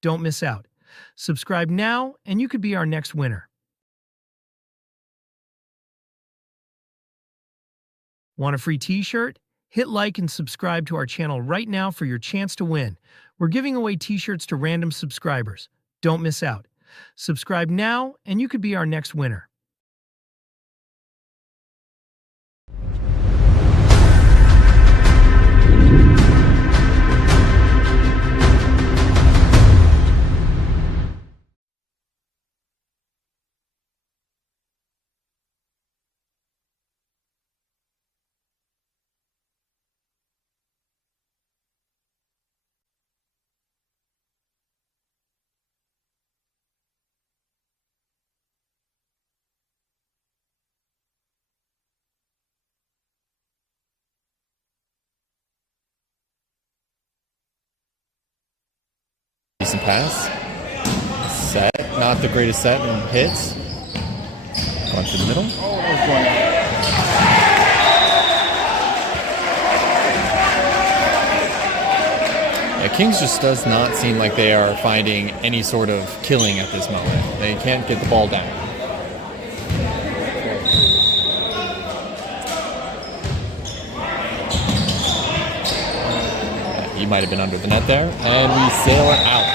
Don't miss out. Subscribe now, and you could be our next winner. Want a free t-shirt? Hit like and subscribe to our channel right now for your chance to win. We're giving away t-shirts to random subscribers. Don't miss out. Subscribe now, and you could be our next winner. Decent pass. Set. Not the greatest set in hits. Going to the middle. Yeah, Kings just does not seem like they are finding any sort of killing at this moment. They can't get the ball down. He might have been under the net there, and we sail it out.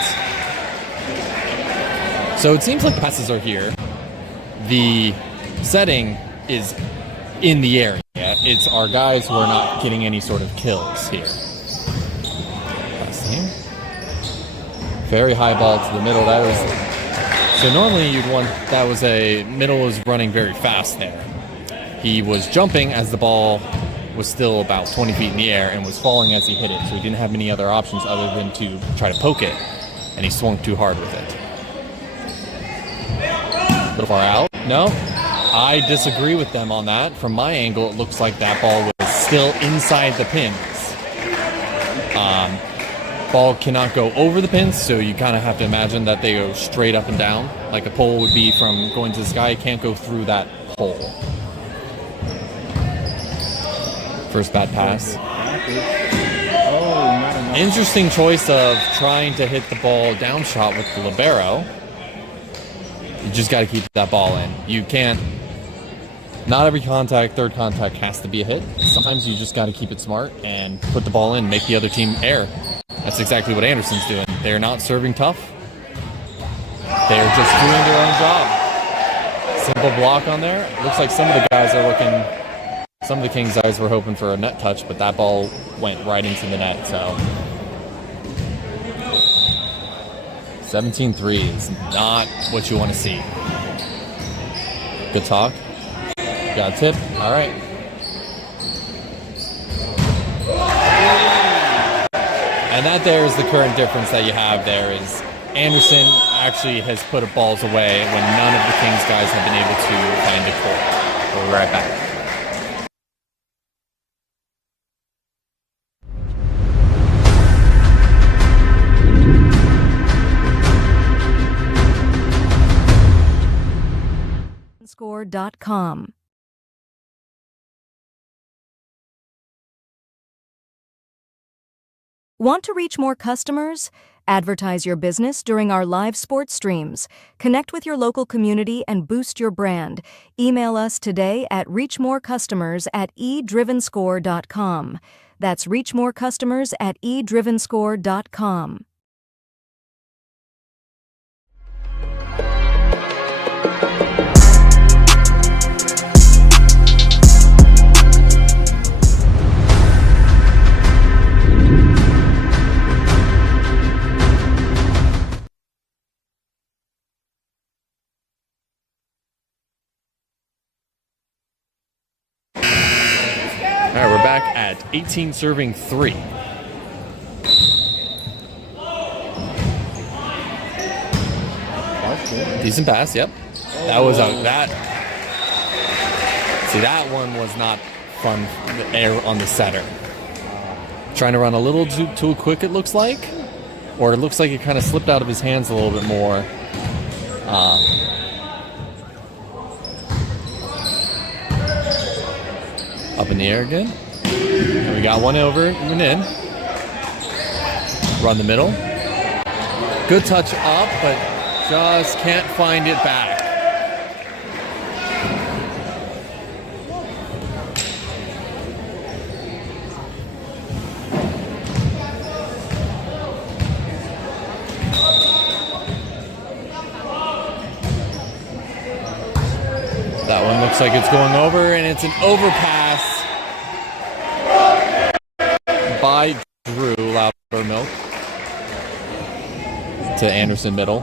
So it seems like passes are here. The setting is in the area. It's our guys who are not getting any sort of kills here. Passing. Very high ball to the middle. That was so normally you'd want that was a middle was running very fast there. He was jumping as the ball was still about 20 feet in the air and was falling as he hit it, so he didn't have many other options other than to try to poke it, and he swung too hard with it. A little far out. No, I disagree with them on that. From my angle, it looks like that ball was still inside the pins. Ball cannot go over the pins, so you kind of have to imagine that they go straight up and down, like a pole would be from going to the sky. It can't go through that hole. First bad pass. Interesting choice of trying to hit the ball down shot with the libero. You just got to keep that ball in. You can't. Not every contact, third contact has to be a hit. Sometimes you just got to keep it smart and put the ball in, make the other team err. That's exactly what Anderson's doing. They're not serving tough. They're just doing their own job. Simple block on there. Looks like some of the guys are looking. Some of the Kings guys were hoping for a net touch, but that ball went right into the net, so 17-3 is not what you want to see. Good talk. Got a tip. All right. And that there is the current difference that you have there is Anderson actually has put balls away when none of the Kings guys have been able to find a goal. We'll be right back. Score.com. Want to reach more customers? Advertise your business during our live sports streams. Connect with your local community and boost your brand. Email us today at reachmorecustomers@eDrivenScore.com. That's reachmorecustomers@eDrivenScore.com. All right, we're back at 18 serving 3. Decent pass, yep. That was that. See, that one was not fun. The air on the setter. Trying to run a little too quick, it looks like, or it looks like it kind of slipped out of his hands a little bit more. Up in the air again. And we got one over and in. Run the middle. Good touch up, but just can't find it back. That one looks like it's going over, and it's an overpass by Drew Loudermilk to Anderson middle.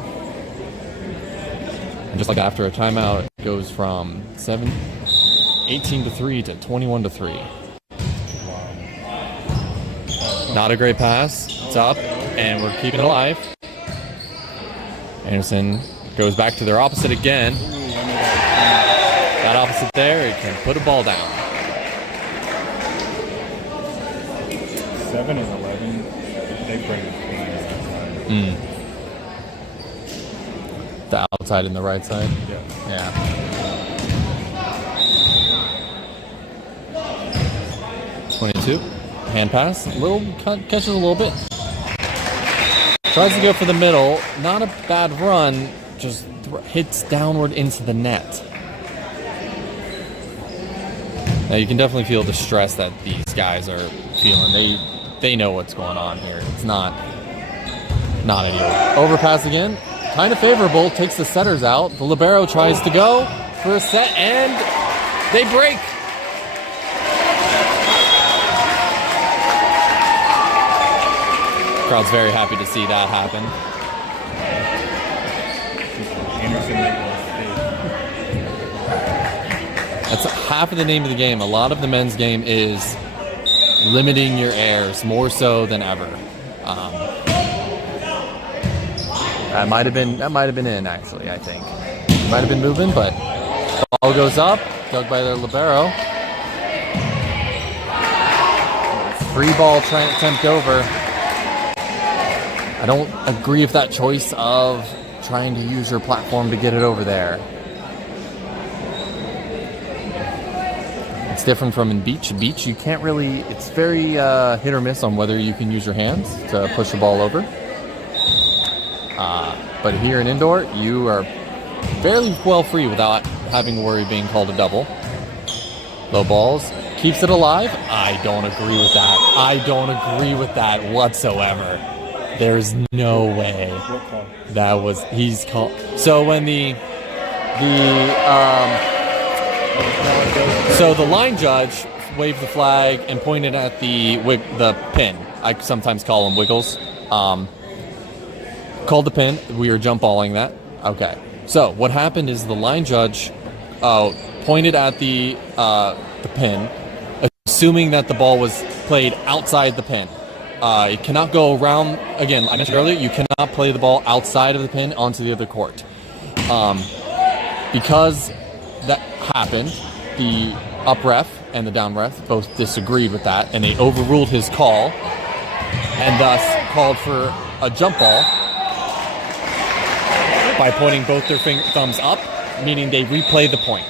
And just like after a timeout, it goes from 18-3 to 21-3. Not a great pass. It's up, and we're keeping it alive. Anderson goes back to their opposite again. That opposite there, he can put a ball down. 7 and 11, they bring the The outside and the right side? Yeah. 22. Hand pass. Catches a little bit. Tries to go for the middle. Not a bad run. Just hits downward into the net. Now you can definitely feel the stress that these guys are feeling. They know what's going on here. It's not ideal. Overpass again. Kind of favorable. Takes the setters out. The libero tries to go for a set, and they break. Crowd's very happy to see that happen. That's half of the name of the game. A lot of the men's game is limiting your errors more so than ever. That might have been in, actually, I think. Might have been moving, but ball goes up, dug by their libero. Free ball attempt over. I don't agree with that choice of trying to use your platform to get it over there. It's different from in beach. Beach, you can't really, it's very hit or miss on whether you can use your hands to push the ball over. But here in indoor, you are fairly well free without having to worry being called a double. Low balls, keeps it alive. I don't agree with that. I don't agree with that whatsoever. There's no way that was, he's called. So when the line judge waved the flag and pointed at the pin. I sometimes call them wiggles. Called the pin. We were jump balling that. Okay. So what happened is the line judge pointed at the pin, assuming that the ball was played outside the pin. It cannot go around. Again, I mentioned earlier, you cannot play the ball outside of the pin onto the other court. Because that happened, the up ref and the down ref both disagreed with that, and they overruled his call, and thus called for a jump ball by pointing both their thumbs up, meaning they replay the point.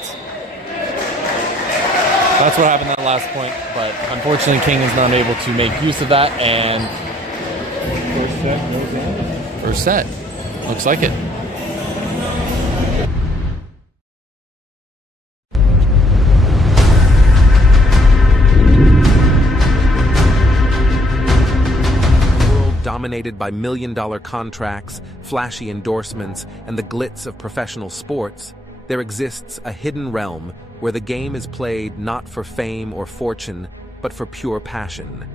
That's what happened that last point, but unfortunately King is not able to make use of that, and first set. Looks like it. Dominated by million-dollar contracts, flashy endorsements, and the glitz of professional sports, there exists a hidden realm where the game is played not for fame or fortune, but for pure passion.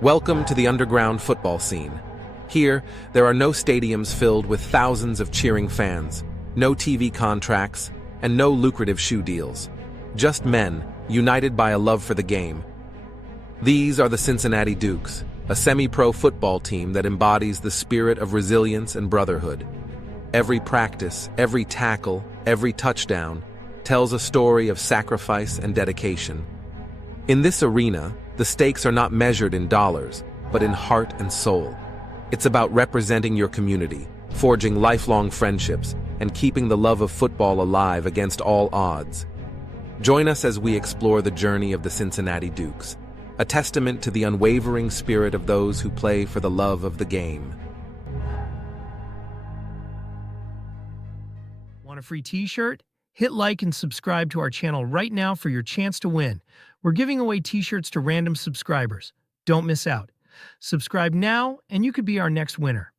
Welcome to the underground football scene. Here, there are no stadiums filled with thousands of cheering fans, no TV contracts, and no lucrative shoe deals. Just men, united by a love for the game. These are the Cincinnati Dukes, a semi-pro football team that embodies the spirit of resilience and brotherhood. Every practice, every tackle, every touchdown tells a story of sacrifice and dedication. In this arena, the stakes are not measured in dollars, but in heart and soul. It's about representing your community, forging lifelong friendships, and keeping the love of football alive against all odds. Join us as we explore the journey of the Cincinnati Dukes, a testament to the unwavering spirit of those who play for the love of the game. Want a free t-shirt? Hit like and subscribe to our channel right now for your chance to win. We're giving away t-shirts to random subscribers. Don't miss out. Subscribe now and you could be our next winner.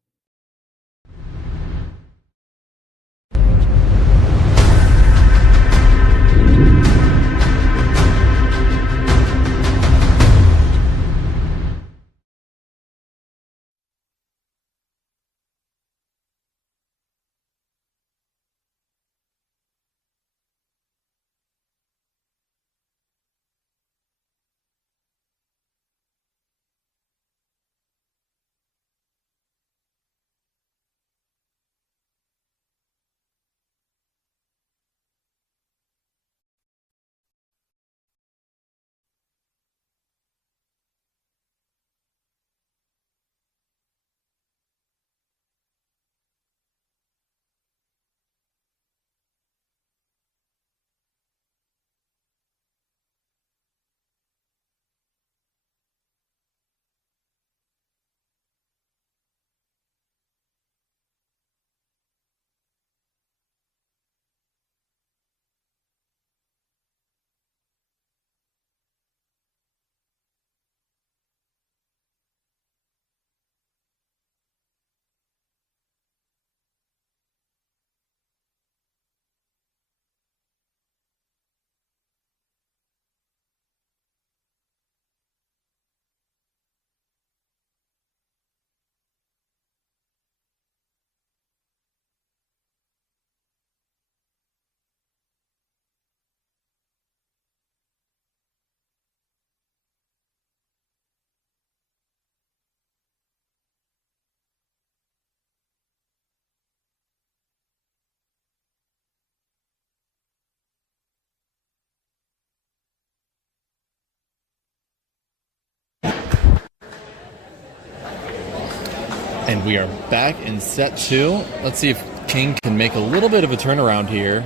And we are back in set 2. Let's see if King can make a little bit of a turnaround here.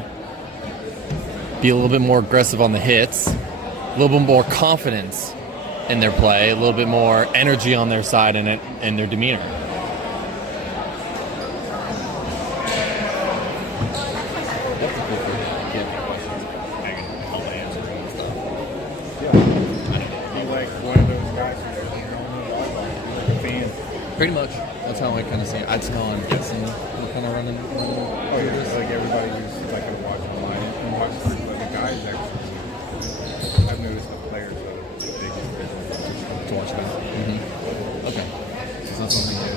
Be a little bit more aggressive on the hits. A little bit more confidence in their play. A little bit more energy on their side and their demeanor. Pretty much. That's how I kind of see it. That's how I'm guessing we're kind of running. Oh yeah, just like everybody who's like watching online and watch the guys actually. I've noticed the players they get busy To watch that. Mm-hmm. Okay. So that's something that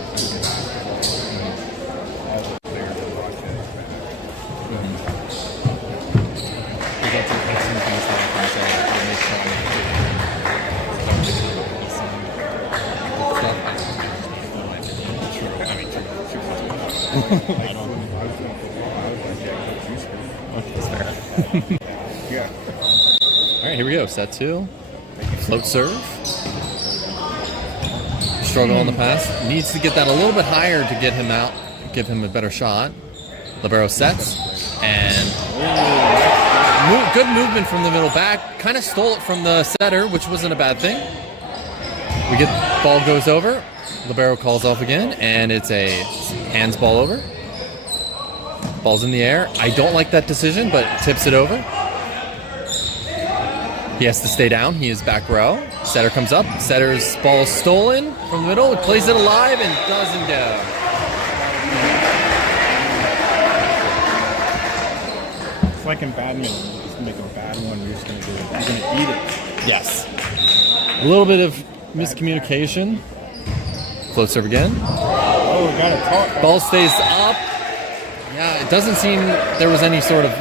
all the players that watch it. That's an excellent piece that I can say. It makes sense. I don't know. I was doing football. I was like, yeah, Coach, you screw. Okay, that's fair. Yeah. All right, here we go. Set 2. Float serve. Struggle on the pass. Needs to get that a little bit higher to get him out, give him a better shot. Libero sets. And good movement from the middle back. Kind of stole it from the setter, which wasn't a bad thing. We get ball goes over. Libero calls off again, and it's a hands ball over. Ball's in the air. I don't like that decision, but tips it over. He has to stay down. He is back row. Setter comes up. Setter's ball stolen from the middle. He plays it alive and doesn't go. It's like in badminton. You just make a bad one. You're just going to do it. You're going to eat it. Yes. A little bit of miscommunication. Float serve again. Oh, we got to talk. Ball stays up. Yeah, it doesn't seem there was any sort of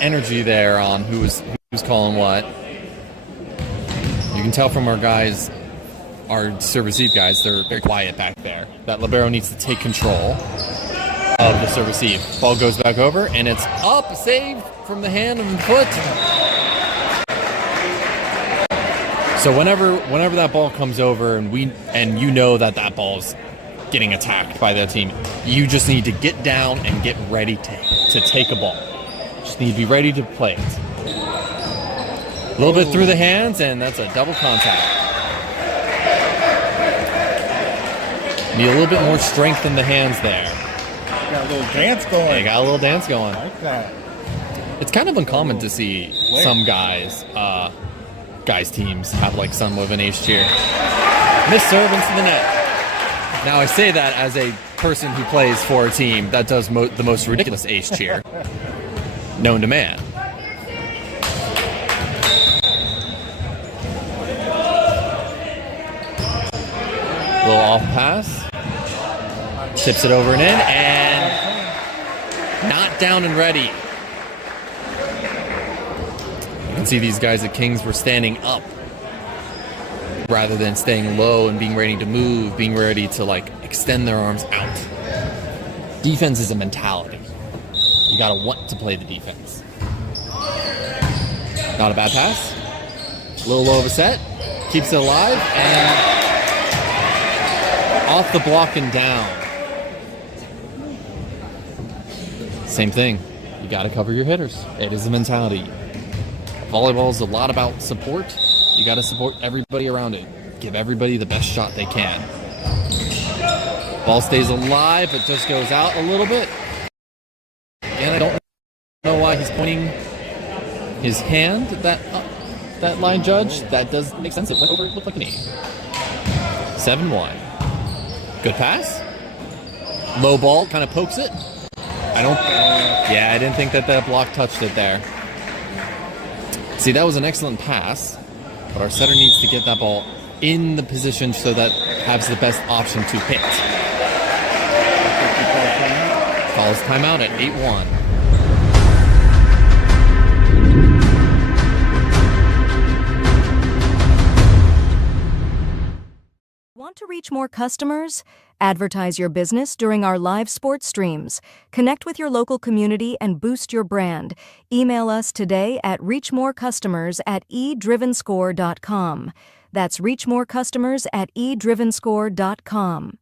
energy there on who was calling what. You can tell from our guys, our serve receive guys, they're very quiet back there. That libero needs to take control of the serve receive. Ball goes back over, and it's up, saved from the hand and foot. So whenever that ball comes over and you know that ball's getting attacked by that team, you just need to get down and get ready to take a ball. Just need to be ready to play it. A little bit through the hands, and that's a double contact. Need a little bit more strength in the hands there. got a little dance going. They got a little dance going. I like that. It's kind of uncommon to see some guys teams have like some with an ace cheer. Miss serve into the net. Now I say that as a person who plays for a team that does the most ridiculous ace cheer known to man. Little off pass. Tips it over and in, and not down and ready. You can see these guys at Kings were standing up rather than staying low and being ready to move, being ready to like extend their arms out. Defense is a mentality. You gotta want to play the defense. Not a bad pass. A little low of a set. Keeps it alive and off the block and down. Same thing. You gotta cover your hitters. It is a mentality. Volleyball is a lot about support. You got to support everybody around it. Give everybody the best shot they can. Ball stays alive, but just goes out a little bit. And I don't know why he's pointing his hand at that line judge. That does make sense. It went over. It looked like an 8. 7-1. Good pass. Low ball, kind of pokes it. I didn't think that block touched it there. See, that was an excellent pass, but our setter needs to get that ball in the position so that has the best option to hit. Calls timeout at 8-1. Want to reach more customers? Advertise your business during our live sports streams. Connect with your local community and boost your brand. Email us today at reachmorecustomers@eDrivenScore.com. That's reachmorecustomers@eDrivenScore.com.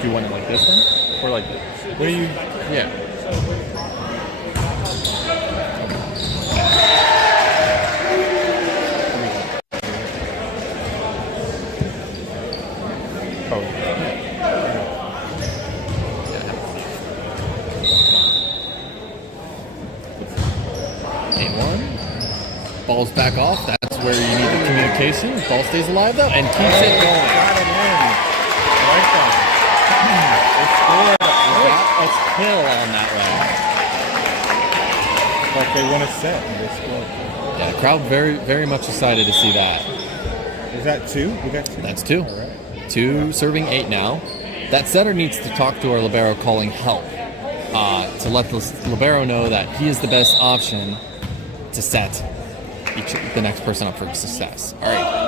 Do you want it like this one? Or like this? What do you? Yeah. Oh. 8-1. Ball's back off. That's where you need the communication. Ball stays alive though and keeps it going. Got it in. I like that. A kill on that round. Like they won a set and they scored. Yeah, the crowd very, very much excited to see that. Is that 2? We got 2. That's 2. All right. 2 serving 8 now. That setter needs to talk to our libero calling help to let the libero know that he is the best option to set the next person up for success. All right.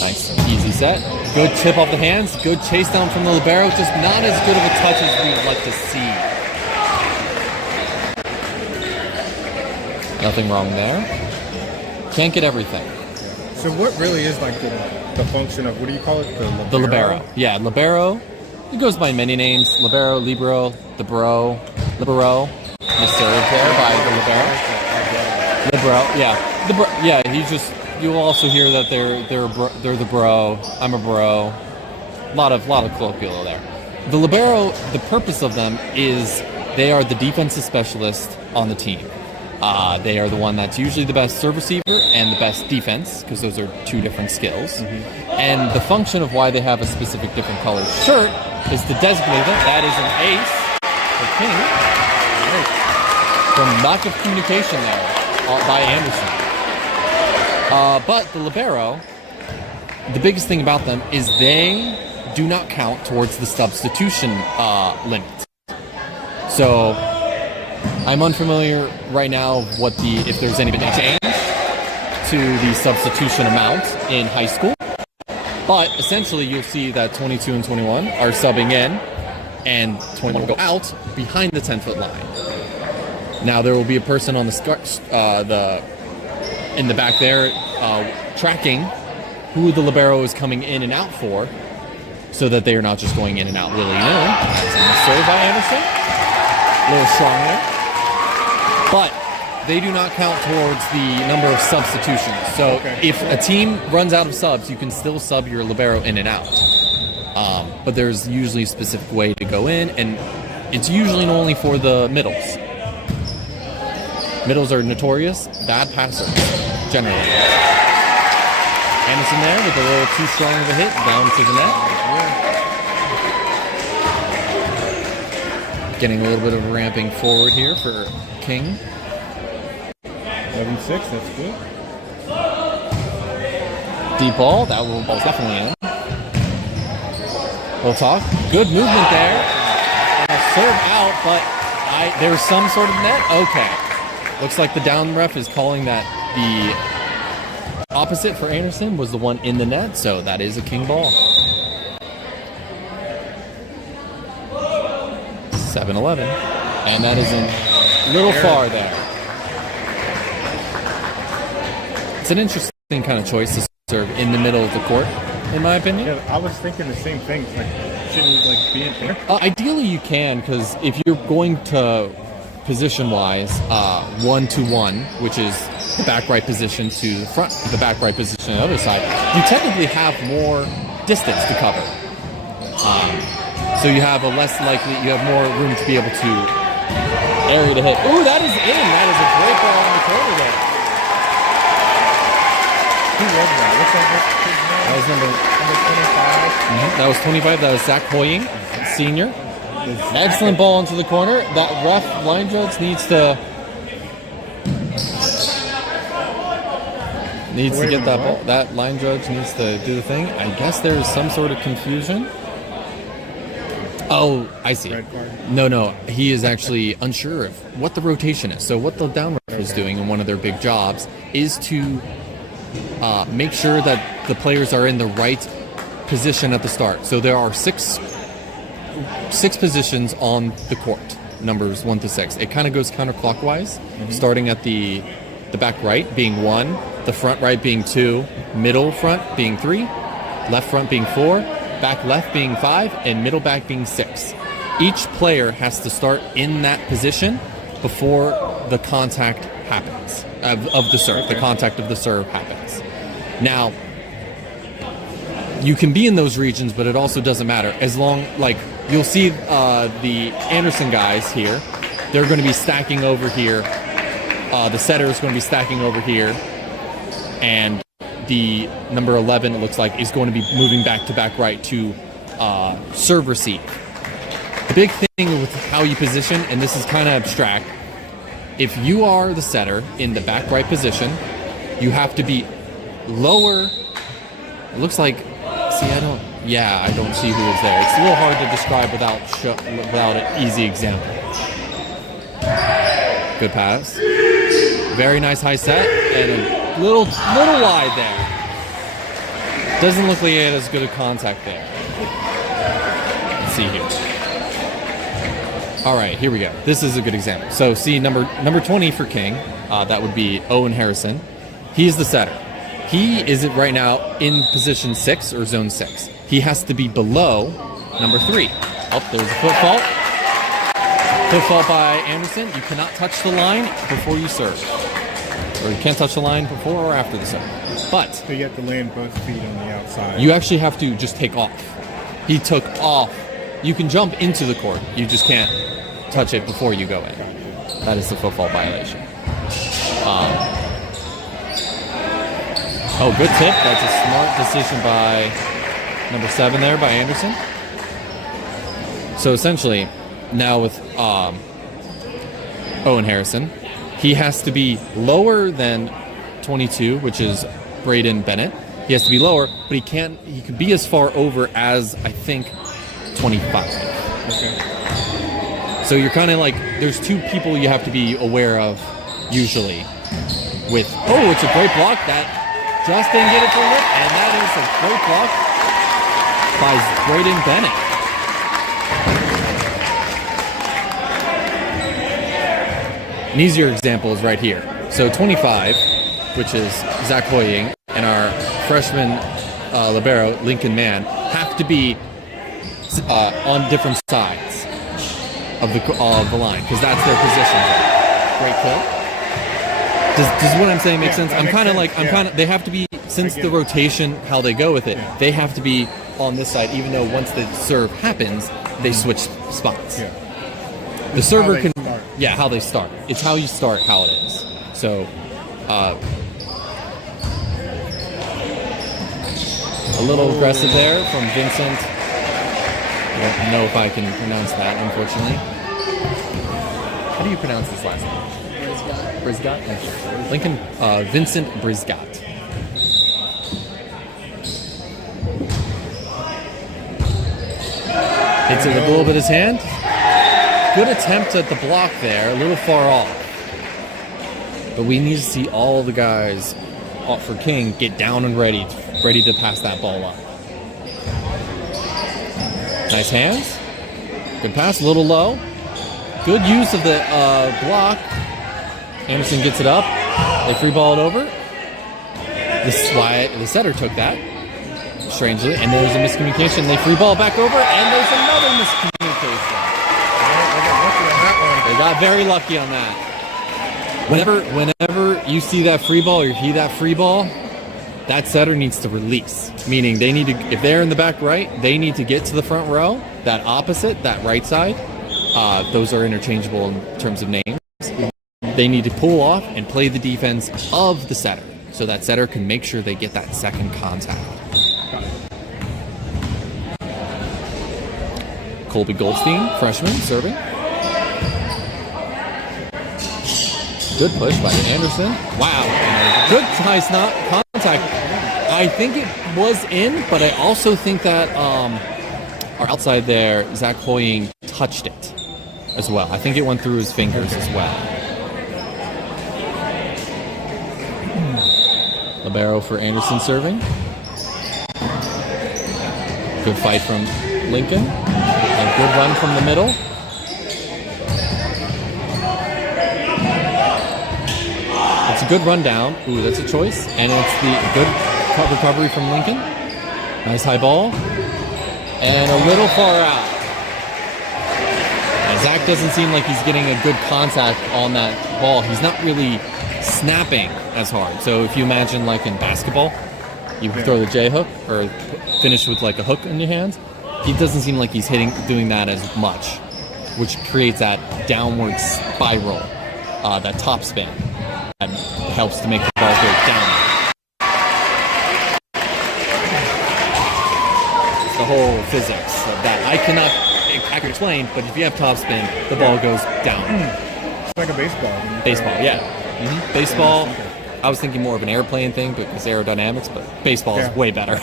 Nice, easy set. Good chip off the hands. Good chase down from the libero. Just not as good of a touch as we would like to see. Nothing wrong there. Can't get everything. So what really is like the function of, what do you call it? The libero. Yeah, libero. It goes by many names. Libero, libero, the bro, libero. Misserved there by the libero. Libero, yeah. Yeah, he's just. You'll also hear that they're the bro. I'm a bro. A lot of colloquial there. The libero. The purpose of them is they are the defensive specialist on the team. They are the one that's usually the best serve receiver and the best defense, because those are 2 different skills. Mm-hmm. And the function of why they have a specific different colored shirt is to designate that is an ace or king. From lack of communication there by Anderson. But the libero, the biggest thing about them is they do not count towards the substitution limit. So I'm unfamiliar right now if there's any change to the substitution amount in high school. But essentially, you'll see that 22 and 21 are subbing in, and 21 will go out behind the 10-foot line. Now there will be a person on in the back there tracking who the libero is coming in and out for, so that they are not just going in and out willy-nilly. Served by Anderson, a little strong there, but they do not count towards the number of substitutions. So if a team runs out of subs, you can still sub your libero in and out. But there's usually a specific way to go in, and it's usually only for the middles. Middles are notorious bad passers, generally. Anderson there with a little too strong of a hit down to the net. Getting a little bit of a ramping forward here for King. 11-6, that's good. Deep ball, that ball's definitely in. We'll talk. Good movement there. Serve out, but there's some sort of net. Okay. Looks like the down ref is calling that the opposite for Anderson was the one in the net, so that is a King ball. 7-11. And that is a little far there. It's an interesting kind of choice to serve in the middle of the court, in my opinion. Yeah, I was thinking the same thing. Like, shouldn't you be in there? Ideally, you can, because if you're going to position-wise 1-to-1, which is the back right position to the front, the back right position on the other side, you technically have more distance to cover. So you have you have more room to be able to area to hit. Ooh, that is in. That is a great ball on the corner there. Who was that? What's that? That was number 25. That was 25. That was Zach Hoying, senior. Excellent ball into the corner. That ref line judge needs to get that ball. That line judge needs to do the thing. I guess there's some sort of confusion. Oh, I see. No. He is actually unsure of what the rotation is. So what the down ref is doing in one of their big jobs is to make sure that the players are in the right position at the start. So there are six positions on the court, numbers 1 to 6. It kind of goes counterclockwise, starting at the back right being 1, the front right being 2, middle front being 3, left front being 4, back left being 5, and middle back being 6. Each player has to start in that position before the contact happens of the serve. The contact of the serve happens. Now, you can be in those regions, but it also doesn't matter. As long, you'll see the Anderson guys here, they're going to be stacking over here. The setter is going to be stacking over here. And the number 11, it looks like, is going to be moving back to back right to serve receive. The big thing with how you position, and this is kind of abstract, if you are the setter in the back right position, you have to be lower. It looks like, I don't see who is there. It's a little hard to describe without an easy example. Good pass. Very nice high set, and a little wide there. Doesn't look like it has good a contact there. Let's see here. All right, here we go. This is a good example. So see number 20 for King. That would be Owen Harrison. He is the setter. He is right now in position 6 or zone 6. He has to be below number 3. Oh, there's a foot fault. Foot fault by Anderson. You cannot touch the line before you serve. Or you can't touch the line before or after the serve. But so you have to land both feet on the outside. You actually have to just take off. He took off. You can jump into the court. You just can't touch it before you go in. That is the foot fault violation. Good tip. That's a smart decision by number 7 there by Anderson. So essentially, now with Owen Harrison, he has to be lower than 22, which is Braden Bennett, He has to be lower, but he can be as far over as, I think, 25. Okay. So you're kind of like, there's two people you have to be aware of usually. With, oh, it's a great block. That just didn't get it for lip, and that is a great block by Braden Bennett. An easier example is right here. So 25, which is Zach Hoying, and our freshman libero, Lincoln Mann, have to be on different sides of the line, because that's their position. Great kill. Does what I'm saying make sense? I'm kind of like, they have to be, since the rotation, how they go with it, they have to be on this side, even though once the serve happens, they switch spots. Yeah. The server can, start. yeah, how they start. It's how you start, how it is. So, a little aggressive there from Vincent. I don't know if I can pronounce that, unfortunately. How do you pronounce this last name? Brisgott? Okay. Lincoln, Vincent Brisgott. Hits it with a little bit of his hand. Good attempt at the block there, a little far off. But we need to see all the guys for King get down and ready to pass that ball up. Nice hands. Good pass, a little low. Good use of the block. Anderson gets it up. They free ball it over. This is why the setter took that, strangely. And there's a miscommunication. They free ball back over, and there's another miscommunication. They got very lucky on that. Whenever you see that free ball or you hear that free ball, that setter needs to release. Meaning they need to, if they're in the back right, they need to get to the front row. That opposite, that right side, those are interchangeable in terms of names. They need to pull off and play the defense of the setter, so that setter can make sure they get that second contact. Colby Goldstein, freshman, serving. Good push by Anderson. Wow. Good high snot contact. I think it was in, but I also think that our outside there, Zach Hoying, touched it as well. I think it went through his fingers as well. Libero for Anderson serving. Good fight from Lincoln. And good run from the middle. It's a good run down. Ooh, that's a choice. And it's the good recovery from Lincoln. Nice high ball. And a little far out. And Zach doesn't seem like he's getting a good contact on that ball. He's not really snapping as hard. So if you imagine like in basketball, you throw the J hook or finish with like a hook in your hands, it doesn't seem like he's doing that as much, which creates that downward spiral, that top spin that helps to make the ball go down. It's the whole physics of that. I cannot explain, but if you have top spin, the ball goes down. It's like a baseball. Baseball, yeah. Mm-hmm. Baseball, I was thinking more of an airplane thing because aerodynamics, but baseball is way better.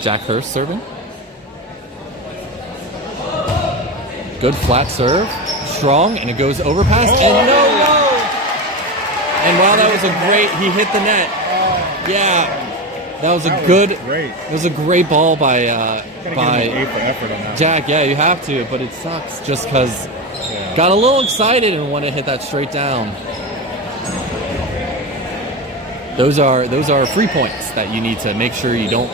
Jack Hurst serving. Good flat serve. Strong, and it goes overpass, and no! And wow, that was a great, he hit the net. Yeah. That was a great ball by Jack. Yeah, you have to, but it sucks just because got a little excited and want to hit that straight down. Those are free points that you need to make sure you don't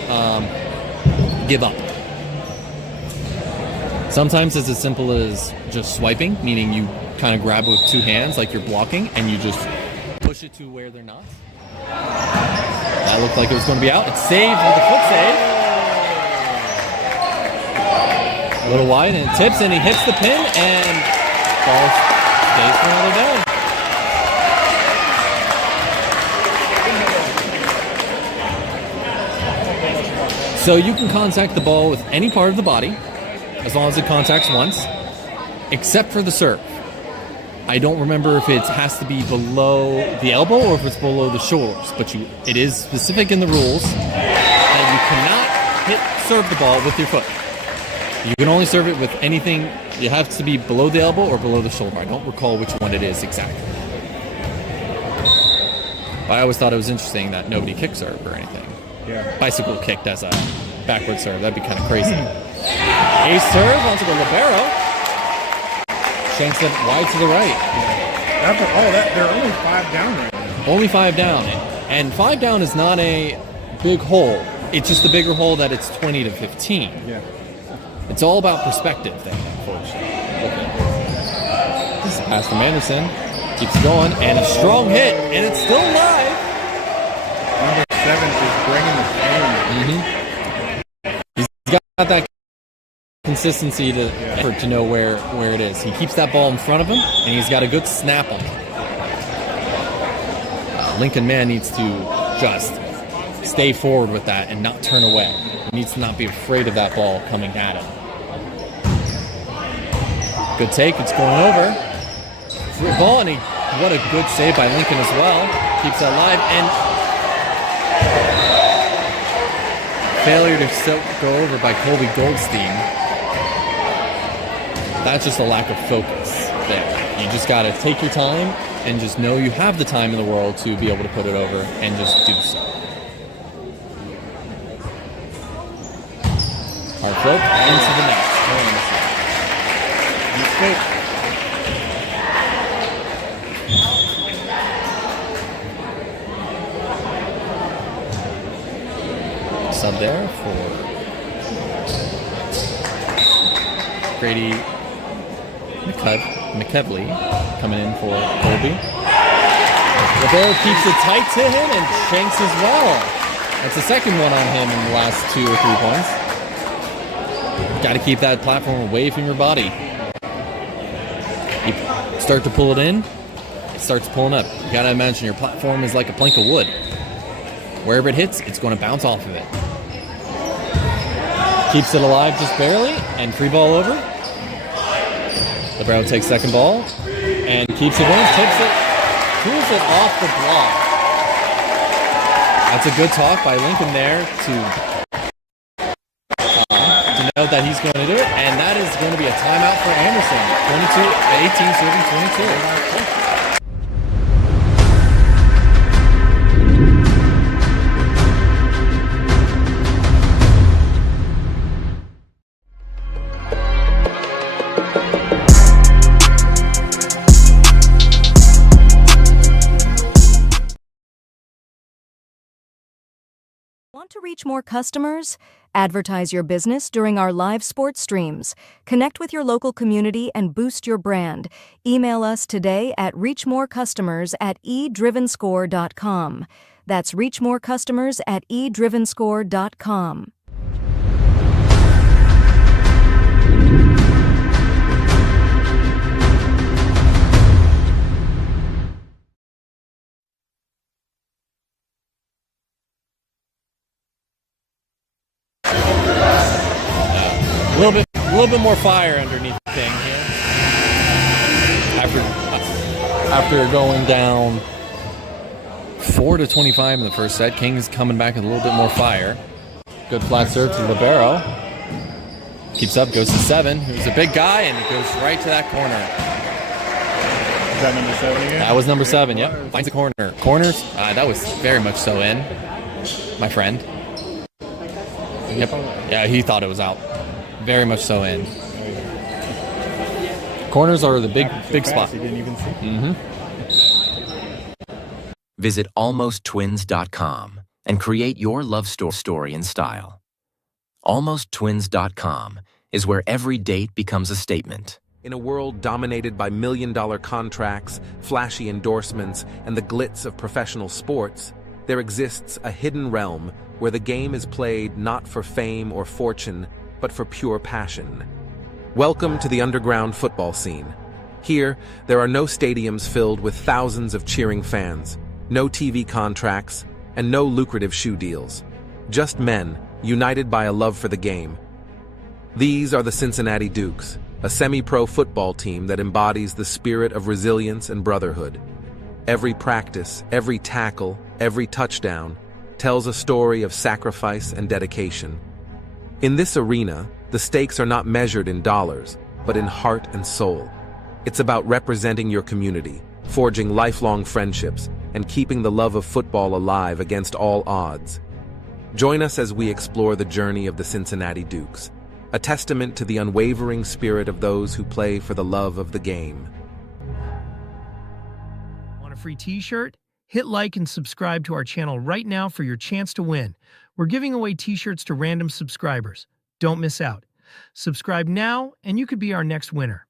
give up. Sometimes it's as simple as just swiping, meaning you kind of grab it with two hands like you're blocking and you just push it to where they're not. That looked like it was going to be out. It's saved with a foot save. A little wide, and it tips, and he hits the pin, and ball stays for another day. So you can contact the ball with any part of the body, as long as it contacts once, except for the serve. I don't remember if it has to be below the elbow or if it's below the shoulders, but it is specific in the rules that you cannot serve the ball with your foot. You can only serve it with anything. It has to be below the elbow or below the shoulder. I don't recall which one it is exactly. But I always thought it was interesting that nobody kick served or anything. Yeah. Bicycle kicked as a backward serve. That'd be kind of crazy. Ace serve onto the libero. Shanks it wide to the right. They're only 5 down right now. Only 5 down. And 5 down is not a big hole. It's just a bigger hole that it's 20 to 15. Yeah. It's all about perspective then, unfortunately. Okay. This is a pass from Anderson. Keeps going, and a strong hit, and it's still alive. Number 7 is bringing the pain. He's got that consistency to know where it is. He keeps that ball in front of him, and he's got a good snap on it. Lincoln Man needs to just stay forward with that and not turn away. He needs to not be afraid of that ball coming at him. Good take, it's going over. Free ball, and what a good save by Lincoln as well. Keeps that alive, and failure to go over by Colby Goldstein. That's just a lack of focus there. You just got to take your time and just know you have the time in the world to be able to put it over and just do so. Hard flip into the net. Mistake. Sub there for Grady McKevley coming in for Colby. Libero keeps it tight to him and shanks as well. That's the second one on him in the last 2 or 3 points. Got to keep that platform away from your body. You start to pull it in, it starts pulling up. You got to imagine your platform is like a plank of wood. Wherever it hits, it's going to bounce off of it. Keeps it alive just barely, and free ball over. Libero takes second ball, and keeps it in, takes it, pulls it off the block. That's a good talk by Lincoln there to know that he's going to do it, and that is going to be a timeout for Anderson. 18 serving 22. Want to reach more customers? Advertise your business during our live sports streams. Connect with your local community and boost your brand. Email us today at reachmorecustomers@eDrivenScore.com. That's reachmorecustomers@eDrivenScore.com. A little bit more fire underneath the thing here. After going down 4 to 25 in the first set, King's coming back with a little bit more fire. Good flat serve to Libero. Keeps up, goes to 7, who's a big guy, and it goes right to that corner. Is that number 7 again? That was number 7, yep. Finds the corner. Corners, that was very much so in, my friend. Yep. Yeah, he thought it was out. Very much so in. Corners are the big spot. He didn't even see. Mm-hmm. Visit almosttwins.com and create your love story in style. Almosttwins.com is where every date becomes a statement. In a world dominated by million-dollar contracts, flashy endorsements, and the glitz of professional sports, there exists a hidden realm where the game is played not for fame or fortune, but for pure passion. Welcome to the underground football scene. Here, there are no stadiums filled with thousands of cheering fans, no TV contracts, and no lucrative shoe deals. Just men, united by a love for the game. These are the Cincinnati Dukes, a semi-pro football team that embodies the spirit of resilience and brotherhood. Every practice, every tackle, every touchdown tells a story of sacrifice and dedication. In this arena, the stakes are not measured in dollars, but in heart and soul. It's about representing your community, forging lifelong friendships, and keeping the love of football alive against all odds. Join us as we explore the journey of the Cincinnati Dukes, a testament to the unwavering spirit of those who play for the love of the game. Want a free t-shirt? Hit like and subscribe to our channel right now for your chance to win. We're giving away t-shirts to random subscribers. Don't miss out. Subscribe now and you could be our next winner.